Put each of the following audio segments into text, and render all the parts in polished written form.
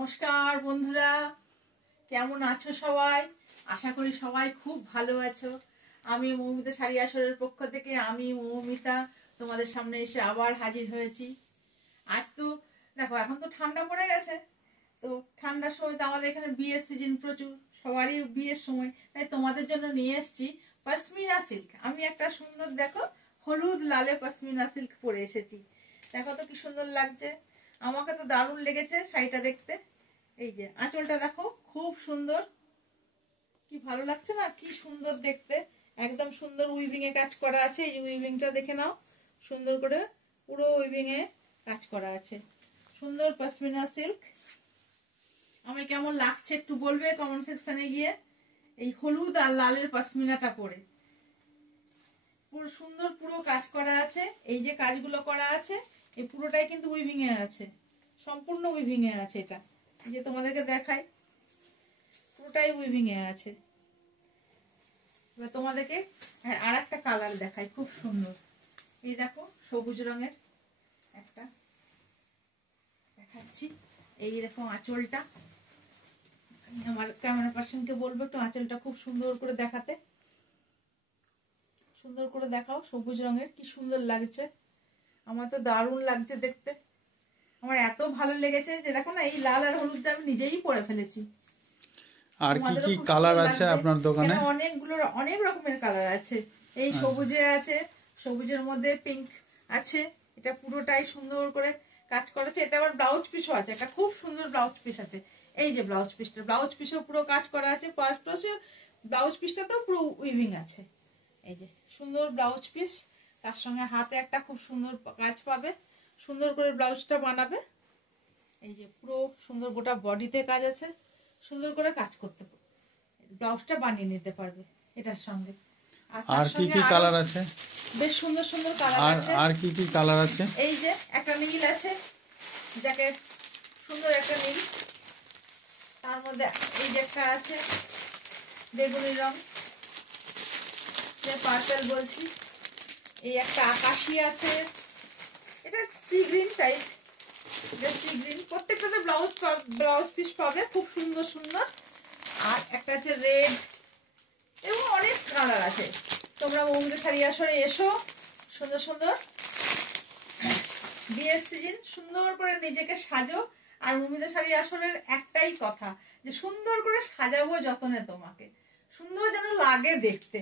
নমস্কার বন্ধুরা, কেমন আছো সবাই? আশা করি সবাই খুব ভালো আছো। আমি মৌমিতা শাড়ি আসরের পক্ষ থেকে আমি মৌমিতা তোমাদের সামনে এসে আবার হাজির হয়েছি। আজ তো দেখো, এখন তো ঠান্ডা পড়ে গেছে, তো ঠান্ডার সময় তো আমাদের এখানে বিয়ের সিজন প্রচুর, সবারই বিয়ের সময়, তাই তোমাদের জন্য নিয়ে এসেছি পশমিনা সিল্ক। আমি একটা সুন্দর দেখো হলুদ লালে পশমিনা সিল্ক পরে এসেছি। দেখো তো কি সুন্দর লাগছে, আমাকে তো দারুণ লেগেছে শাড়িটা দেখতে। এই যে আঁচলটা দেখো খুব সুন্দর, কি ভালো লাগছে না, কি সুন্দর দেখতে, একদম সুন্দর উইভিং এ কাজ করা আছে। এই উইভিংটা দেখে নাও, সুন্দর করে পুরো উইভিং এ কাজ করা আছে। সুন্দর পশমিনা সিল্ক। আমি কেমন লাগছে একটু বলবে কমেন্ট সেকশনে গিয়ে। এই হলুদ আর লালের পশমিনাটা পরে পুরো সুন্দর পুরো কাজ করা আছে। এই যে কাজগুলো করা আছে এই পুরোটাই কিন্তু উইভিং এ আছে, সম্পূর্ণ উইভিং এ আছে। এটা এই যে তোমাদেরকে দেখাই, পুরোটাই উইভিং এ আছে। এবার তোমাদেরকে আর একটা কালার দেখাই, খুব সুন্দর। এই দেখো সবুজ রঙের একটা দেখাচ্ছি। এই দেখো আঁচলটা, আমি আমার ক্যামেরা পার্সনকে বলবো একটু আঁচলটা খুব সুন্দর করে দেখাতে। সুন্দর করে দেখাও, সবুজ রঙের, কি সুন্দর লাগছে, আমার তো দারুণ লাগছে দেখতে। আমার এত ভালো লেগেছে যে দেখো না, এই লাল আর হলুদটা আমি নিজেই পরে ফেলেছি। আর কি কি কালার আছে আপনার দোকানে? অনেকগুলো, অনেক রকমের কালার আছে। এই সবুজে আছে, সবুজের মধ্যে পিঙ্ক আছে। এটা পুরোটাই সুন্দর করে কাজ করেছে। এতে আবার ব্লাউজ পিসও আছে, একটা খুব সুন্দর ব্লাউজ পিস আছে। এই যে ব্লাউজ পিসটা, ব্লাউজ পিসও পুরো কাজ করা আছে। ব্লাউজ পিসটাতেও পুরো উইভিং আছে। এই যে সুন্দর ব্লাউজ পিস, তার সঙ্গে হাতে একটা খুব সুন্দর কাজ পাবে, সুন্দর করে ব্লাউজটা বানাবে। এই যে পুরো সুন্দর গোটা বডিতে কাজ আছে, সুন্দর করে কাজ করতে ব্লাউজটা বানিয়ে নিতে পারবে এটার সঙ্গে। আর কি কি কালার আছে? বেশ সুন্দর সুন্দর কালার আছে। আর কি কি কালার আছে? এই যে একটা নীল আছে, যাকে সুন্দর একটা নীল, তার মধ্যে এই যে একটা আছে বেগুনি রং, যে পার্পল বলছি। এই একটা আকাশি আছে, এটা sea green type, sea green. প্রত্যেকটাতে ব্লাউজ পিস পাবে খুব সুন্দর সুন্দর। আর একটা আছে রেড, এবং অনেক কালার আছে। তোমরা মৌমিতা শাড়ি আসরে এসো, সুন্দর সুন্দর বিয়ের সিজন সুন্দর করে নিজেকে সাজো। আর মৌমিতা শাড়ি আসরের একটাই কথা, যে সুন্দর করে সাজাবো যতনে, তোমাকে সুন্দর যেন লাগে দেখতে।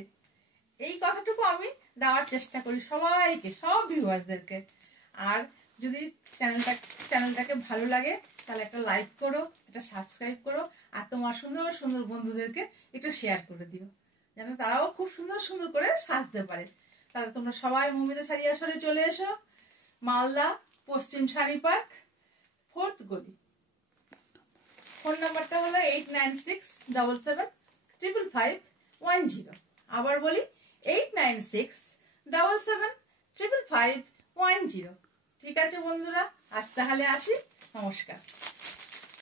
এই কথাটুকু আমি দেওয়ার চেষ্টা করি সবাইকে, সব ভিউয়ার্সদেরকে। আর যদি চ্যানেলটাকে ভালো লাগে তাহলে একটা লাইক করো, একটা সাবস্ক্রাইব করো, আর তোমার সুন্দর সুন্দর বন্ধুদেরকে একটু শেয়ার করে দিও, যেন তারাও খুব সুন্দর সুন্দর করে সাজতে পারে। তাহলে তোমরা সবাই মৌমিতা শাড়ি আসরে চলে এসো, মালদা পশ্চিম শাড়ি পার্ক, 4th গলি। ফোন নাম্বারটা হলো 8967755510। আবার বলি 8967755510। ঠিক আছে বন্ধুরা, আজ তাহলে আসি, নমস্কার।